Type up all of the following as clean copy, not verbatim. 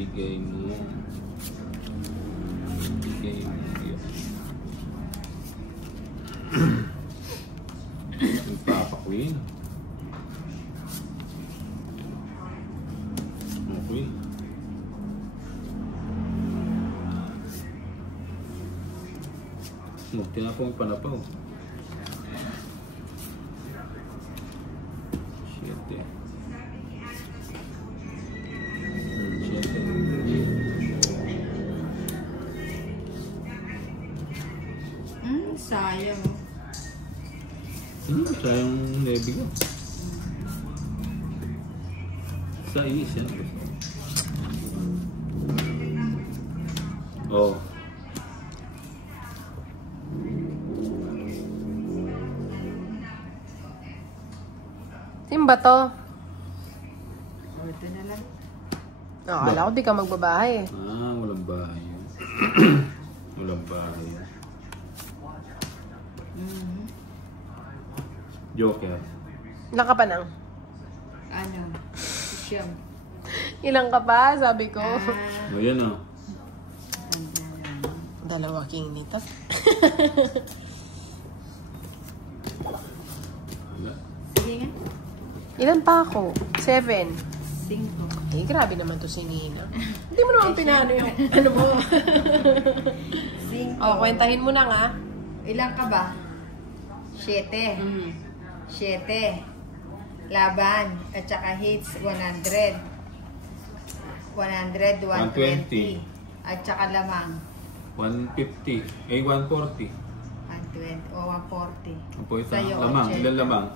Bigay mo. Bigay mo. Yung Papa Queen. Okay. Magtinapong panapaw. Siyete. Siyete. Sayang. Sayang lebi ko. Sa isa. Oh. Sino ba to? Ito na lang. Akala ko di ka magbabahay. Walang bahay. Walang bahay. Joker. Ilang ka pa nang? Ano? Siyam. Ilang ka pa? Sabi ko. Ayan o. Dalawa king nito. Sige nga. Ilan pa ako? 7. 5. Eh, grabe naman to si Nina. Hindi mo naman pinano yung ano mo. 5. Oh, kwentahin mo na nga. Ilang ka ba? 7. 7. Laban. At saka hits, 100. 100, 120. At saka lamang. 150. 140. 120 o 140. Ang po ito. Sa'yo, Lamang. 80. Ilan lamang?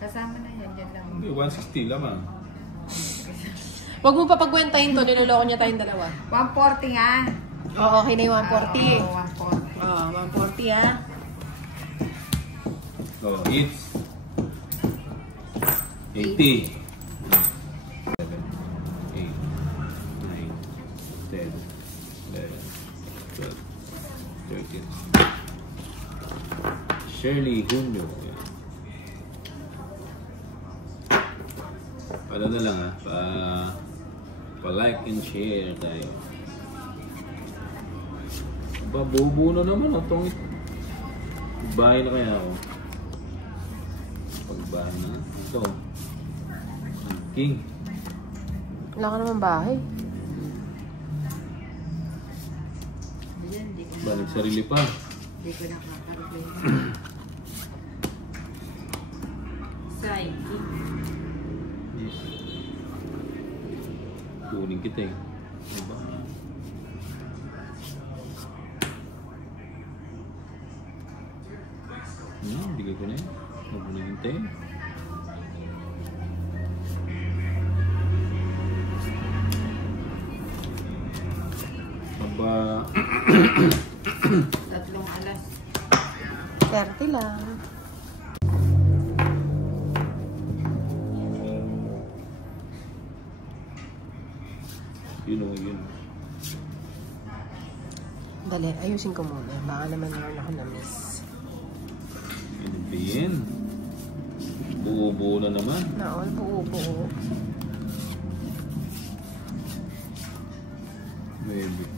Kasama na yan. Yan lang. Hindi, 160 lamang. Huwag mo pa pagkwentahin to. Niloloko niya tayong dalawa. 140 nga. Oo, okay na yung 140. Oo, 140. Oo, 140 ha. Oh, hits. 80. 7, 8, 9, 10, 11, 12, 13. Shirley Junio. Ano na lang pa-like and share tayo. Babubo na naman itong bahay na kaya ako. Pagbahay na. Ito. Ang king. Wala ka naman bahay. Balik sarili pa. Hindi ko nakakaroon. Psyche. Kunin kita eh. Diba? Bigay ko na yun. Huwag mo na hintayin. Aba. 3 alas. 30 lang. Yun o, yun. Dali, ayusin ko muna. Baka naman meron ako na-miss. Ano ba yan? Buo-buo na naman. Naol, buo-buo. Maybe.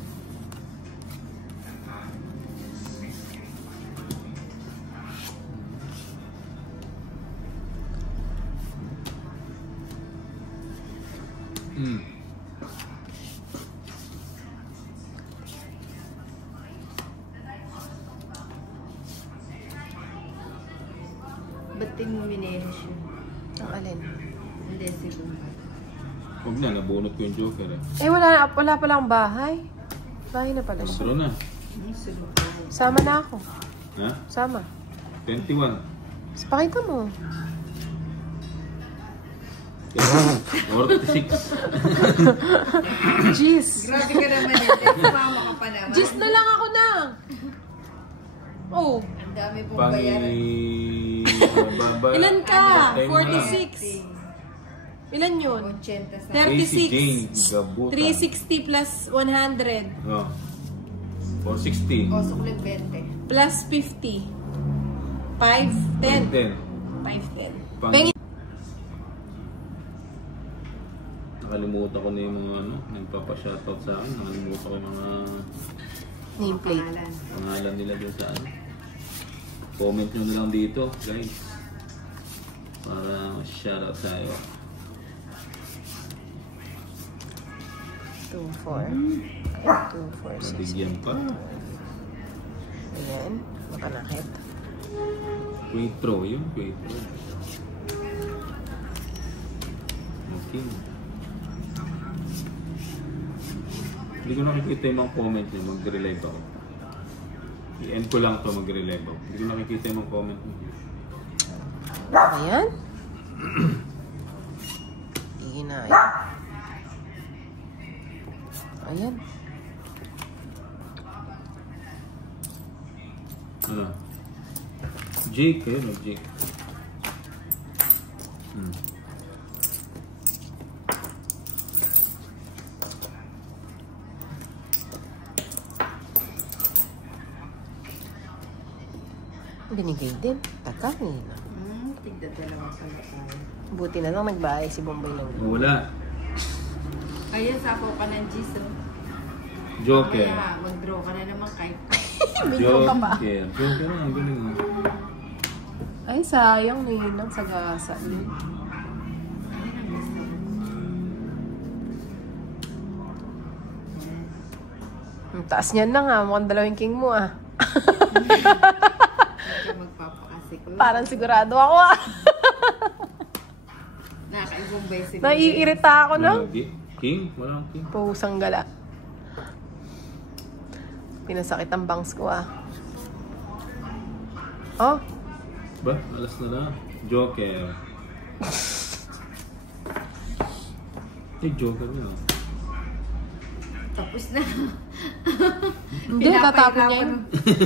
Ba't din mo minehas yun? Ang alin? Hindi, siguro. Huwag na, nabunot ko yung Joker eh. Eh, wala pa lang bahay. Bahay na pala siya. Kontro na. Siguro. Sama na ako. Ha? Sama. 21. Pakita mo. 46. Jeez. Grabe ka naman yan. Sumama ka pa naman. Jeez na lang ako na. Oh. Ang dami pong bayaran. Ilan ka? 46. 46. Ilan yun? 80 sa 36. 360 plus 100. Oh. 460. O, suklit 20. Plus 50. 5, 10. 10. 5, 10. Pang... Penny. Nakalimutan ko na yung mga ano, nagpapa-shoutout sa akin. Nakalimutan ko yung mga Nameplate. pangalan nila doon sa ano. Comment nyo na lang dito, guys. Para shoutout tayo. 2-4. 2-4-6. Nabigyan pa. Ayan. Mapanakit. Quattro, yun. Quattro. Okay. Hindi ko nakikita yung mga comment nyo. Mag-relive ako. I-end ko lang ito, mag-relive ako. Hindi ko nakikita yung mga comment nyo. Ayan. Iginaya. Ayan. Ano? Jake, kayo no? Jake. Binigay din. Takangin. Tigda dalawa pala tayo. Buti na lang nagbayay si Bombay ng Wala. Ayun, sako ka ng G's, oh. Joker. Kaya, mag-draw ka na naman kahit. Joker. Joker na, ang galing mo. Ay, sayang. Ninang sagasa din. Ang taas niyan na nga. Mukhang dalawang king mo ah. Medyo magpapakasik ko. Parang sigurado ako ah. Nakakaibong si Naiirita ako no? King? Walang king. Pusang gala. Pinasakit ang bangs ko ah. Oh, Ba? Alas na lang. Joker. Joker na. Tapos na. hindi, tatapon niya yun.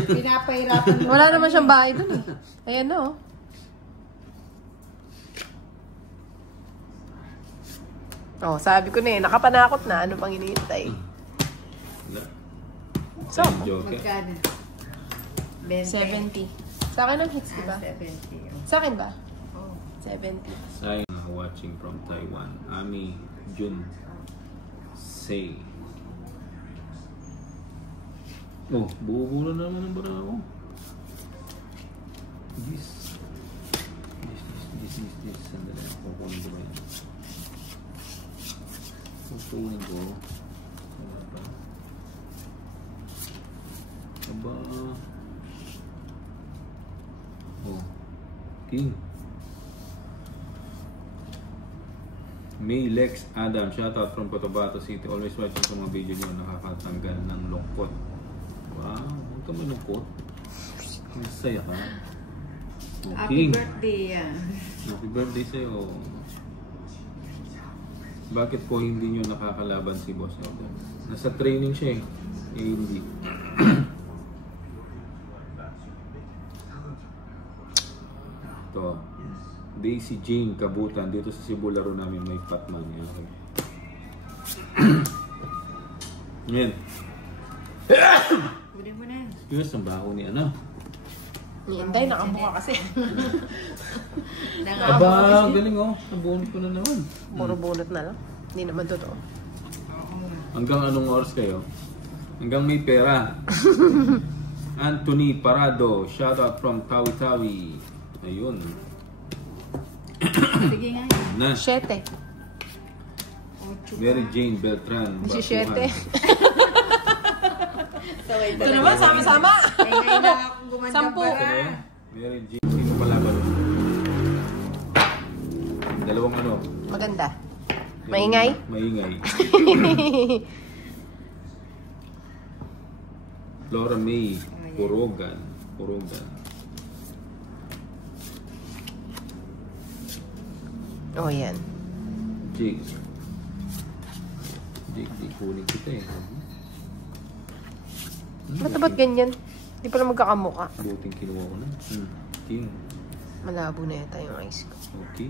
Pinapahirapan mo. Wala naman siyang bahay dun eh. Ayan na oh. Oh, sabi ko na eh, nakapanakot na. Ano pang iniintay? Wala. So, Joker. Magkano? 70. Sa akin ang hits, di ba? 70. Sa akin ba? Oh. 70. Sayang watching from Taiwan. Ami Jun Say. Oh, buo-buo na naman ang bara ako. This. Sandali. Kukunin ko ba yan? Kukunin ko. Wala pa. Aba. Oh. King. May Lex Adam, shoutout from Cotabato City. Always watching sa mga video nyo, nakakatanggal ng lungkot. Wow, huwag ka malungkot. Masaya ka. Oh, Happy King. birthday yan. Happy birthday sa'yo. Bakit po hindi nyo nakakalaban si Boss Elder? Nasa training siya eh. Eh hindi. Ito. Daisy Jane Kabutan. Dito sa Cebu laro namin may Patman. Yan. Kunin mo na. Excuse, ang baho ni ano. Hintay, nakabuka kasi. Aba, galing oh. Nabunot ko na naman. Puro bunot na lang. Hindi naman totoo. Hanggang anong oras kayo? Hanggang may pera. Anthony Parado, shoutout from Tawi-Tawi. Ayun. Sige nga. Na. 7. Mary Jane Beltran. 17. Ito Ito naman, sama-sama. Ay, ngayon lang akong gumanda 10. para. Mary Jane. Sino palaban? Dalawang ano? Maganda. Maingay? Maingay. Flora May. Purogan. Purogan. Oh, yan. Jake. Jake, di kunin kita eh. Ba't ganyan? Di pala magkakamuka. Buting kinuha ko na. King. Malabo na yata yung eyes ko. Okay.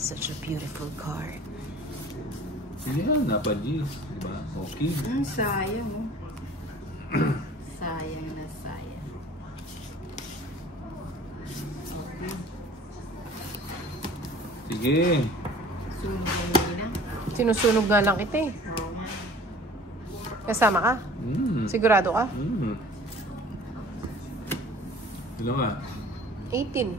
Such a beautiful card. Yan, napa-G's. Diba? Okay. Sayang, oh. Sayang na sayang. Okay. Sige. Sunog lang yun na. Sinusunog nga lang kita eh. Oo nga. Kasama ka? Sigurado ka? Ilan ka? 18.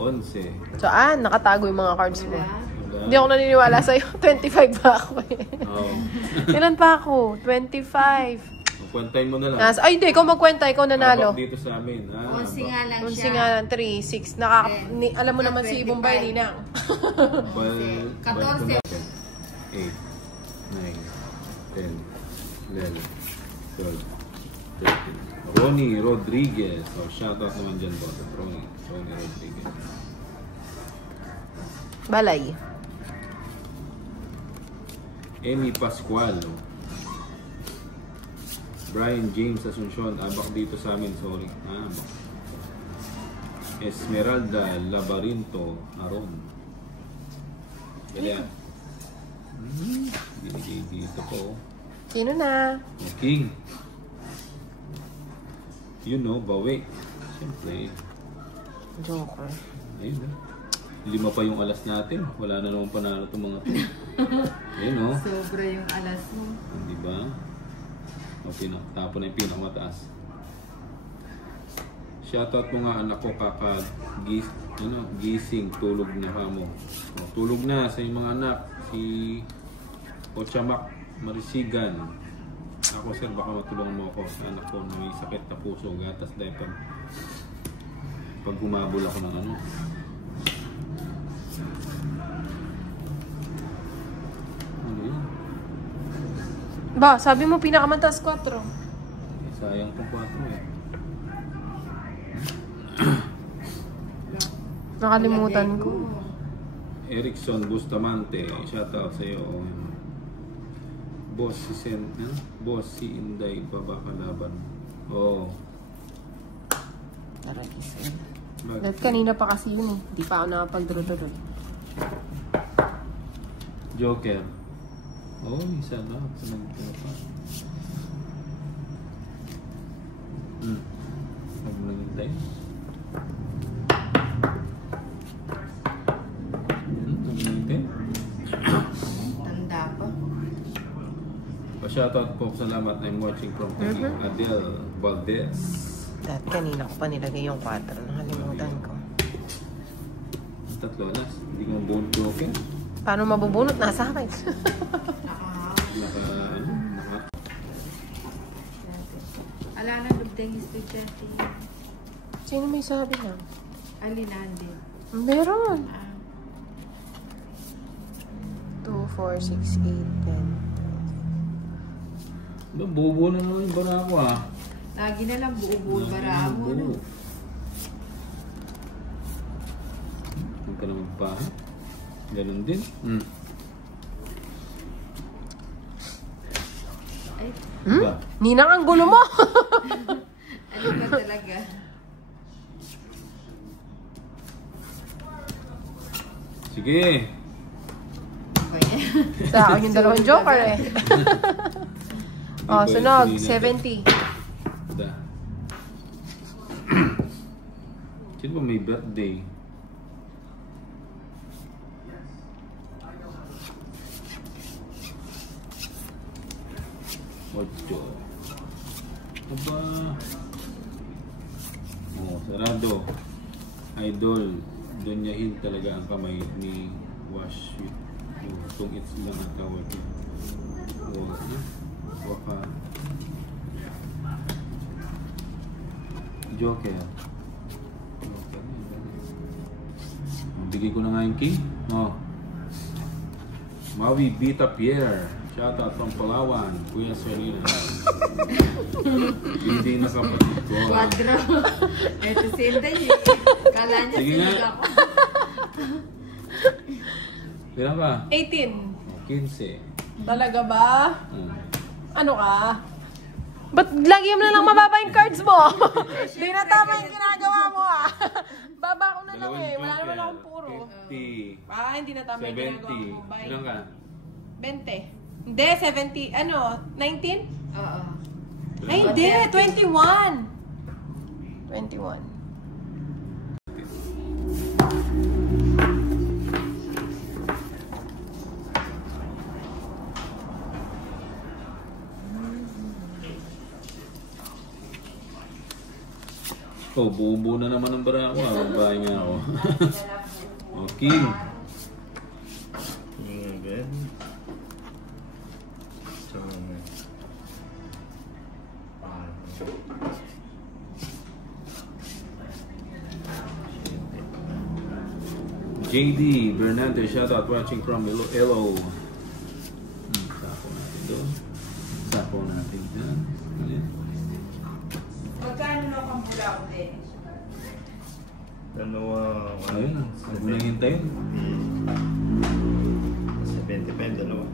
11. Saan? Nakatago yung mga cards mo. Wala. Wala. Hindi ako naniniwala sa'yo. 25 pa ako eh. Oo. Ilan pa ako? 25. Magkwantayin mo na lang. Ay, hindi. Ikaw magkwenta. Ikaw nanalo. Habak dito sa amin. 11 nga lang Unsi siya. nga lang, 3, 6. Alam mo naman si Bombay, Ninang. 14. 8, 9, 10, 11, 12, 13. Ronnie Rodriguez. So, shoutout naman dyan, boss. Ronnie Rodriguez. Balay. Amy Pascual. Brian James Asuncion. Abak dito sa amin. Sorry. Abak. Esmeralda Labarinto Aron. Kaya. Binigay dito po. Sino na? King. You know, bawi. Siyempre. Joker. Ayun na. 5 pa yung alas natin. Wala na naman panalo itong mga ito. Ayun o. Sobra yung alas mo. Diba? O, tapon na yung pinakamataas. Shoutout mo nga anak ko gising, tulog na ka mo. O, tulog na sa yung mga anak. Si Ochamak Marisigan. Ako sir, baka matulungan mo ako sa anak ko na may sakit na puso, gatas, diaper. Pag humabol ako ng ano. Ano yun? Ba, sabi mo pinakamataas 4. Sayang pang 4 eh. Nakalimutan ko. Erickson Bustamante, shoutout sa iyo. Boss si Inday Babakalaban. Oh. Tarakisin. Dahil kanina pa kasi yun eh. Hindi pa ako nakapag-draw. Joker. Oh, isa na. Pinagpila pa. Huwag mo lang hintay. Huwag mo lang hintay. Tanda pa. Pa-shoutout po. Salamat. I'm watching from Adele Valdez. Dahil kanina ko pa nilagay yung 4. Nakalimutan ko. Tatlo na. Hindi ko mabunod Joker. Paano mabubunot? Nasa akin. Alala lubdeng estudyante. Sino may sabi na? Alinandi. Meron. 2, Ah. 4, 6, 8, 10. Bubo na naman yung bara ko ah. Lagi na lang buo-buo bara mo. No? Huwag ka na magpaha. Ganun din. Ay, Diba? Ninang, ang gulo mo! ano ba talaga? Sige. Ba yan? Sa akin yung dalawang joker eh. Oh, sunog. 70. Da. Sino ba may birthday? Ocho. Aba. Oh, sarado. Idol. Donyahin talaga ang kamay ni Wash with kung it's lang ang tawag niya. Waka. Joker. Bigay ko na nga yung king. Oh. Maui Bita Pierre. Shoutout from Palawan. Kuya Serena. Hindi na kapatid ko. Quadro. Eto si Inday. Kala niya Sige nga. sinag ako. Kailan ka? 18. 15. Talaga ba? Ano ka? Ba't lagi mo na lang mababa yung cards mo? Di na tama yung ginagawa mo ah. Baba ko na lang eh. Wala naman akong puro. 50. Ah, hindi na tama yung ginagawa mo. 70. Bye. Ilan ka? 20. Hindi, 70. Ano? 19? Oo. Ay, hindi. 21. 21. Oh, buo-buo na naman ang bara ko. Babae nga ako. Oh, King. King agad. JD Bernardo, shout out watching from Iloilo. Sapo natin doon. Sapo natin dyan. Magkano na kang bula ko din? Dalawa. Ayun na. Huwag mo nang hintayin. 75, dalawa.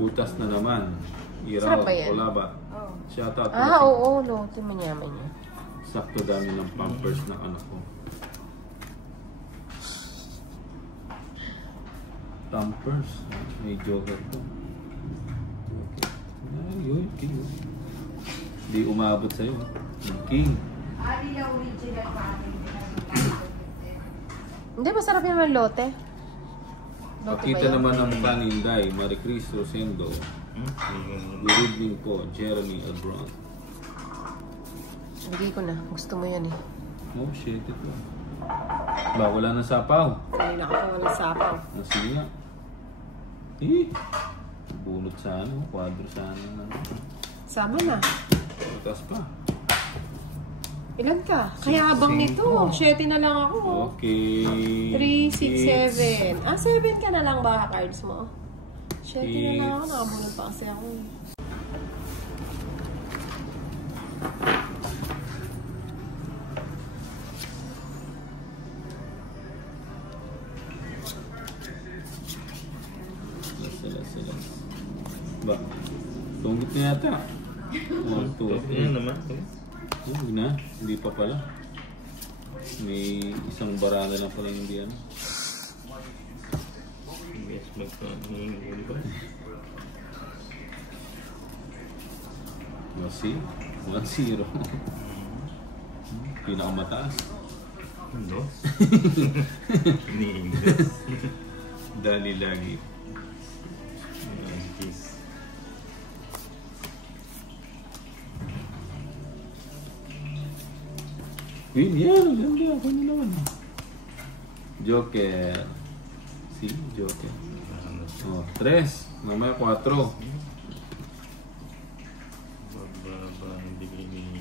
Butas na naman. Sarap Iraw, ba yan? wala ba? Oh. Shout out. Oo, lote manyaman niya. Sakto dami ng pampers ng anak ko. Pampers. May joker ko. Okay. Ayun, King. Hindi umabot sa'yo. King. Ali na original pa akin. Hindi, masarap yung lote. Lote Pakita ba yun? naman ng Paninday, Marie Chris Rosendo. Good evening po, Jeremy Adron. Bigay ko na. Gusto mo yan eh. Oh, shit it lang. Ba, wala na sapaw. Kanina ka pa walang sapaw. Sige nga. Eh, bunot sa ano, kwadro sa ano. Sama na. Butas pa. Ilan ka? Kaya habang nito, 7 na lang ako. Okay. 3, 6, 7. 7 ka na lang ba cards mo? 7 na lang ako. Nakabunod pa kasi ako. Sila. Ba, tunggit na yata. 1, 2, 3. Yan naman. Huwag na, hindi pa pala. May isang barada lang pala hindi ano. Yes, magkahingi ba? Masi, 1-0. Pinakamataas. Ano? Ni-English. Dali lagi. Kiss. Win, yan. Ganda. Ako na naman. Joker. Si Joker. Oh, 3. Mamaya 4. Bababa, hindi gini.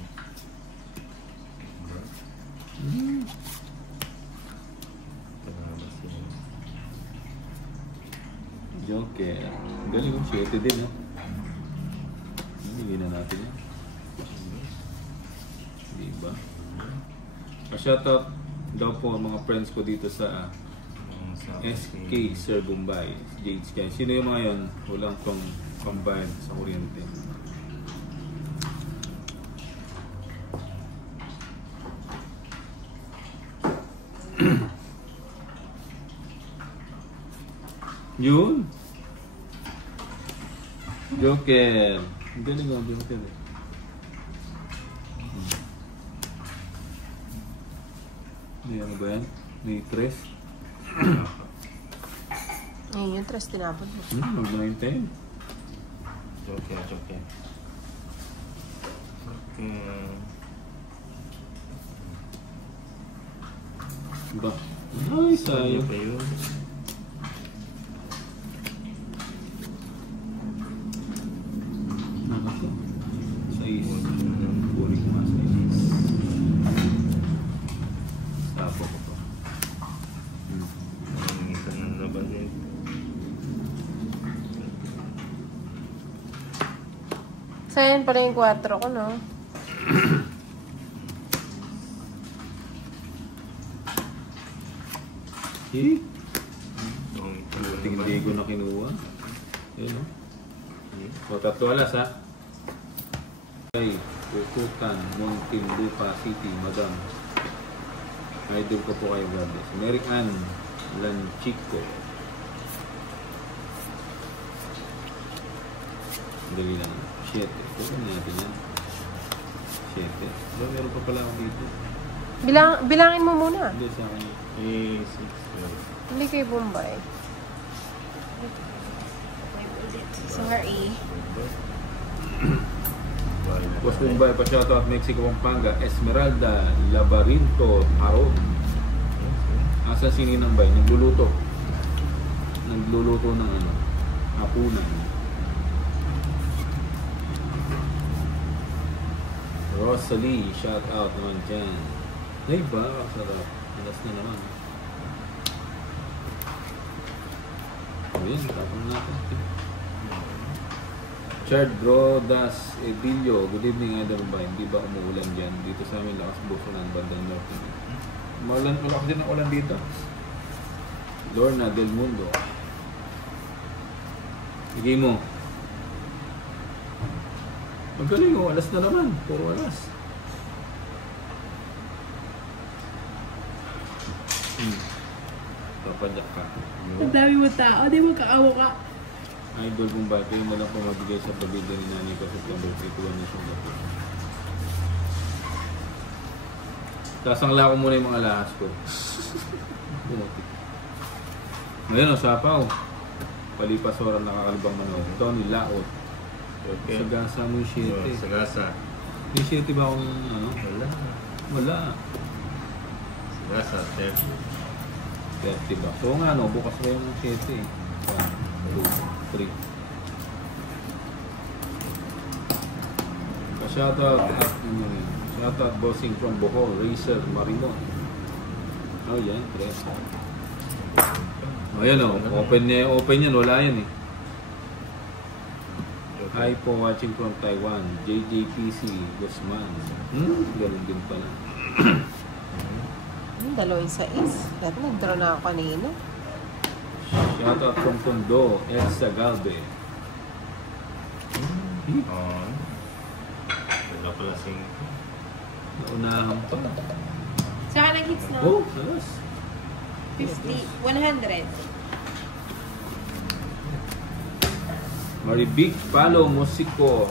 Joker. Galing yung 7 din, eh. Hindi na natin yan. Diba? Pa-shoutout daw po ang mga friends ko dito sa SK Sir Bombay, Jade Sky. Sino yung mga yun? Walang pambayad sa kuryente. Yun! Joker! Ang galing ang Joker. May ano ba yan? May 3? Ayun yung 3 tinapon mo. Huwag mo na yung 10. Okay. Okay. Ba? Ay, sayang. Pa yun. Sais. Kunin ko nga sais. Tapo ko pa. Ang isa ng laban yun. So, yan pala yung 4 ko, no? Eh? Hindi ko na kinuha. Ayun, no? O, 3 alas, ha? Okay. Pukutan, Muntinlupa City, Madam. Idol ko po kayo, God bless. Mary Ann Lanchico. Dali lang. 7. Pwede natin yan. 7. Ba, meron pa pala ako dito. Bilangin mo muna. Hindi sa akin. 6. Hindi kay Bombay. Sorry. Boss Bombay, pa-shoutout Mexico, Pampanga, Esmeralda, Labarinto, Harod. Asa si Ninang Bay? Nagluluto. Nagluluto ng ano? Hapunan. Rosalie, shoutout naman dyan. Ay ba? Sarap. Alas na naman. Ayan, tapon natin. Chard Rodas Evilio, good evening, Adam ba? Hindi ba umuulan dyan? Dito sa amin lakas buso ng bandang norte. Maulan pala ako din ng ulan dito. Lorna Del Mundo. Higay mo. Magaling mo, alas na naman. Puro alas. Papadyak ka. Ang dami mo tao, di mo kaawa ka. Idol kung ba't kayo na lang pumabigay sa pabida ni Nani ko sa September 31 na Singapore. Sasangla ko muna yung mga lahas ko. Pumutik. Ngayon o, sapaw. Palipas oras nakakalibang manood. Tony Laot. Okay. Sagasa mo yung 7. Sagasa. Yung 7 ba akong ano? Wala. Wala. Sagasa, 30. 30 ba? So nga no, bukas ba yung 7 eh. 1, 2, 3. Shoutout at shoutout bossing from Bohol, Racer Marimon. Oh yan, tres. Oh yan oh, open yan, wala yan eh. Hi po, watching from Taiwan, JJPC Guzman. Ganun din pala. Dalawin sa is. Dati nag-draw na ako kanina. Shoutout from Tondo, Elsa Galve. Wala pala sing. Naunahan pa. Saka nag-hits na? Oh, yes. 50, 100. Maribik Palo Musico.